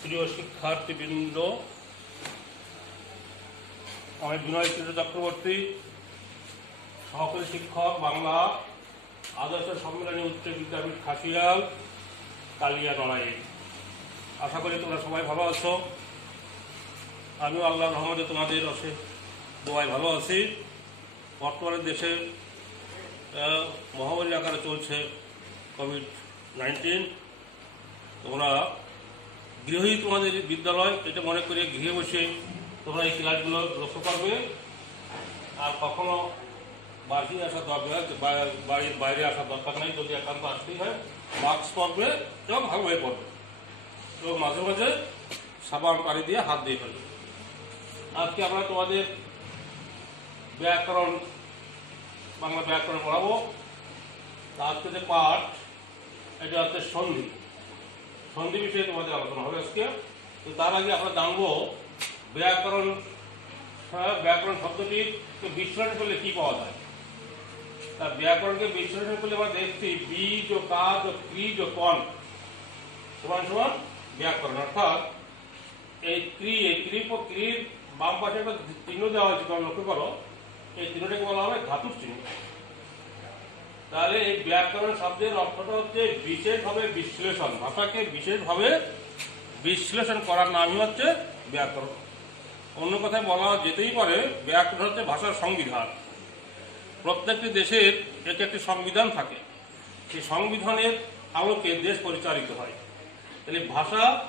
প্রিয় শিক্ষার্থীবৃন্দ আমি বিনয় চন্দ্র চক্রবর্তী সহকারী শিক্ষক বাংলা আদর্শ সম্মেলনী উচ্চ বিদ্যাপীঠ খাসিয়াল কালিয়া নড়াই আশা করি তোমরা সবাই ভালো আছো। আমিও আল্লাহ রহমতে তোমাদের অসে দোয়াই ভালো আছি। বর্তমানে দেশে আহ, মহামারীর আকারে চলছে কোভিড নাইন্টিন তোমরা গৃহই তোমাদের বিদ্যালয়, এটা মনে করে গৃহে বসে তোমরা এই ক্লাসগুলো লক্ষ্য করবে। আর কখনো বাড়ি আসা দরকার বাড়ির বাইরে আসা দরকার নেই, যদি একান্ত আসতেই হয় মাস্ক পরবে এবং ভালোভাবে পরবে এবং মাঝে মাঝে সাবান পানি দিয়ে হাত দিয়ে ফেলবে। আজকে আমরা তোমাদের ব্যাকরণ, বাংলা ব্যাকরণ পড়াবো। আজকে যে পাঠ, এটা হচ্ছে সন্ধি সন্ধি বিষয়ে তোমাদের আলোচনা হবে আজকে। তো তার আগে আমরা জানব ব্যাকরণ হ্যাঁ, ব্যাকরণ শব্দটির বিশ্লেষণ করলে কি পাওয়া যায়? তা ব্যাকরণকে বিশ্লেষণ করলে আমরা দেখছি বীজ ও কাজ ও ক্রিজ ও কন সমান সমান ব্যাকরণ। অর্থাৎ এই ক্রি এই ক্রিপ ও ক্রির বাম পাশে একটা চিহ্ন দেওয়া হয়েছে লক্ষ্য করো। এই চিহ্নটাকে বলা হবে ধাতুর চিহ্ন। তাহলে এই ব্যাকরণ শব্দের অর্থটা হচ্ছে বিশেষভাবে বিশ্লেষণ। ভাষাকে বিশেষভাবে বিশ্লেষণ করার নামই হচ্ছে ব্যাকরণ। অন্য কথায় বলা যেতেই পারে ব্যাকরণ হচ্ছে ভাষার সংবিধান। প্রত্যেকটি দেশের একটি একটি সংবিধান থাকে। সেই সংবিধানের আলোকে দেশ পরিচালিত হয়। তাহলে ভাষা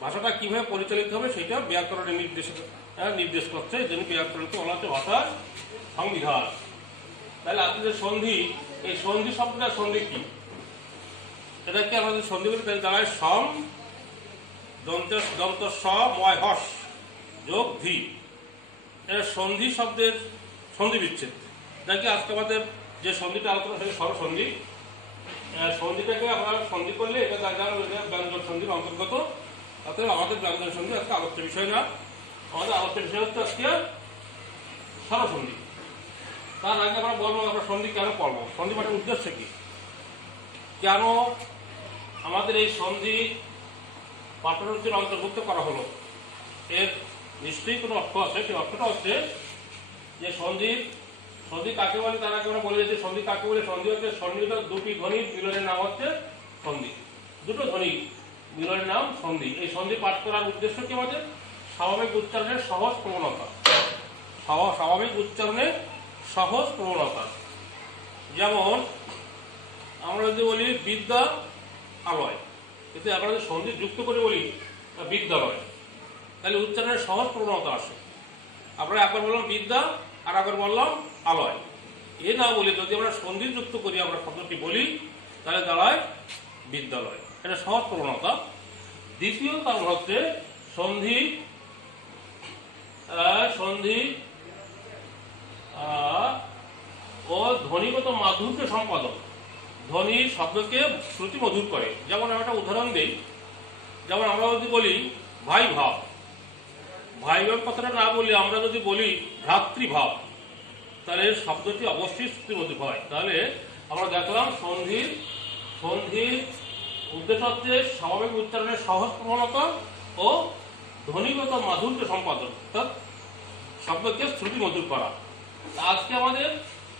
ভাষাটা কীভাবে পরিচালিত হবে সেটা ব্যাকরণের নির্দেশ আহ, নির্দেশ করছে। যেন ব্যাকরণকে বলা হচ্ছে ভাষার সংবিধান। তাহলে আপনি যে সন্ধি, এই সন্ধি শব্দটা সন্ধি কি? এটাকে আমাদের সন্ধি বলি, তাহলে দাঁড়ায় সম দন্ত দন্ত স ময় হস যোগ ধি। এটা সন্ধি শব্দের সন্ধি বিচ্ছেদ। যাকে আজকে আমাদের যে সন্ধিটা আলোচনা সেটা সরসন্ধি সন্ধিটাকে আমরা সন্ধি করলে এটা ব্যঞ্জন সন্ধির অন্তর্গত। অতএব আমাদের ব্যঞ্জন সন্ধি আজকে আলোচ্য বিষয় না। আমাদের আলোচ্য বিষয় হচ্ছে আজকে সরসন্ধি তার আগে আমরা বলব, আমরা সন্ধি কেন পড়ব সন্ধি পাঠের উদ্দেশ্য কি? কেন আমাদের এই সন্ধি পাঠ্যসূচির অন্তর্ভুক্ত করা হলো? এর নিশ্চয়ই কোনো অর্থ আছে। সেই অর্থটা হচ্ছে যে সন্ধি সন্ধি কাকে বলে? তার আগে আমরা বলে দিচ্ছি সন্ধি কাকে বলে? সন্ধি হচ্ছে সন্নিহিত দুটি ধ্বনির মিলনের নাম হচ্ছে সন্ধি দুটো ধ্বনি, মিলনের নাম সন্ধি এই সন্ধি পাঠ করার উদ্দেশ্য কি আমাদের? স্বাভাবিক উচ্চারণের সহজ প্রবণতা। স্বাভা- স্বাভাবিক উচ্চারণের সহজ প্রবণতা। যেমন, আমরা যদি বলি বিদ্যা আলয় কিন্তু আমরা যদি সন্ধি যুক্ত করে বলি বিদ্যালয়, তাহলে উচ্চারণের সহজ প্রবণতা আসে। আমরা একবার বললাম বিদ্যা, আর একবার বললাম আলয়। এ না বলে যদি আমরা সন্ধি যুক্ত করি, আমরা শব্দটি বলি, তাহলে দাঁড়ায় বিদ্যালয়। এটা সহজ প্রবণতা। দ্বিতীয় কারণ হচ্ছে সন্ধি সন্ধি ও ধ্বনিগত মাধুর্য সম্পাদন ধ্বনি শব্দকে শ্রুতি মধুর করে। যেমন আমি একটা উদাহরণ দিই। যেমন আমরা যদি বলি, ভাই ভাব। ভাই ভাব কথাটা না বলি আমরা যদি বলি ভ্রাতৃভাব তাহলে শব্দটি অবশ্যই শ্রুতি মধুর হয়। তাহলে আমরা দেখলাম সন্ধির সন্ধির উদ্দেশ্য হচ্ছে স্বাভাবিক উচ্চারণের সহজ প্রবণতা ও ধ্বনিগত মাধুর্য সম্পাদন অর্থাৎ শব্দকে শ্রুতি মধুর করা আজকে আমাদের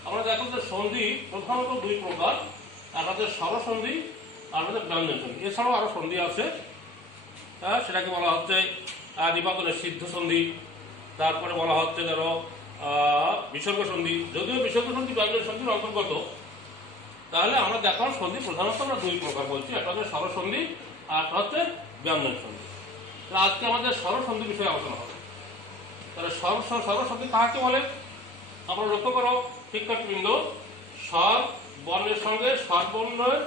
আমরা দেখো যে সন্ধি, প্রধানত দুই প্রকার। হচ্ছে স্বরসন্ধি আর আমাদের ব্যঞ্জন সন্ধি। এছাড়াও আরও সন্ধি আছে। হ্যাঁ সেটাকে বলা হচ্ছে নিপাতনের সিদ্ধ সন্ধি। তারপরে বলা হচ্ছে ধরো বিসর্গ সন্ধি। যদিও বিসর্গ সন্ধি ব্যঞ্জন সন্ধির অন্তর্গত, তাহলে আমরা দেখলাম সন্ধি প্রধানত আমরা দুই প্রকার বলছি। একটা হচ্ছে স্বরসন্ধি আর একটা হচ্ছে ব্যঞ্জন সন্ধি। তো আজকে আমাদের স্বরসন্ধি বিষয়ে আলোচনা হবে। তাহলে স্বর স্বরসন্ধি কাহাকে বলে? আমরা লক্ষ্য করো শিক্ষার্থীবৃন্দ স্বর বর্ণের সঙ্গে স্বরবর্ণের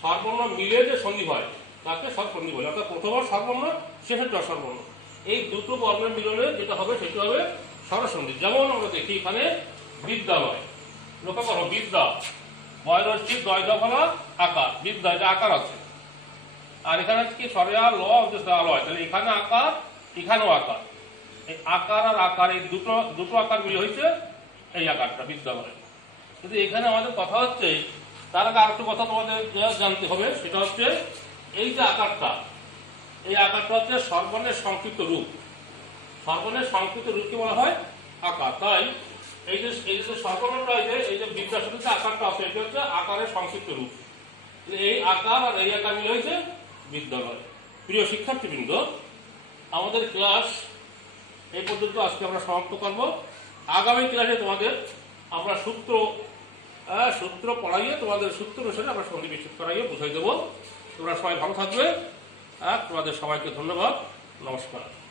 স্বরবর্ণ মিলে যে সন্ধি হয়, তাকে স্বরসন্ধি বলে। অর্থাৎ প্রথম স্বরবর্ণ শেষেরটা স্বরবর্ণ এই দুটো বর্ণের মিলনে যেটা হবে, সেটা হবে স্বরসন্ধি। যেমন আমরা দেখি এখানে বিদ্যালয়। লক্ষ্য করো, বিদ্যা। বয়রশ্চিত দয় দফলা আকার। বিদ্যা এটা আকার আছে। আর এখানে কি? সরেয়া ল আলয় তাহলে এখানে আকার, এখানেও আকার। এই আকার আর আকার, এই দুটো দুটো আকার মিলে হয়েছে। এই আকারটা বিদ্যালয় কিন্তু এখানে আমাদের কথা হচ্ছে, তার আগে আরেকটা কথা তোমাদের জানতে হবে, সেটা হচ্ছে এই যে আকারটা, এই আকারটা হচ্ছে সর্বর্ণের সংক্ষিপ্ত রূপ। সর্বর্ণের সংক্ষিপ্ত রূপকে বলা হয়? আকার। তাই এই যে এই যে সর্বর্ণটা এই যে এই যে আকারটা আছে, এটা হচ্ছে আকারের সংক্ষিপ্ত রূপ। এই আকার আর এই আকার মিলে হয়েছে বিদ্যালয় প্রিয় শিক্ষার্থীবৃন্দ, আমাদের ক্লাস এই পর্যন্ত আজকে আমরা সমাপ্ত করব। আগামী ক্লাসে তোমাদের আমরা সূত্র সূত্র পড়াইয়ে, তোমাদের সূত্র অনুসারে আমরা বিচ্ছেদ করাইয়ে বুঝাই দেবো। তোমরা সবাই ভালো থাকবে। তোমাদের সবাইকে ধন্যবাদ। নমস্কার।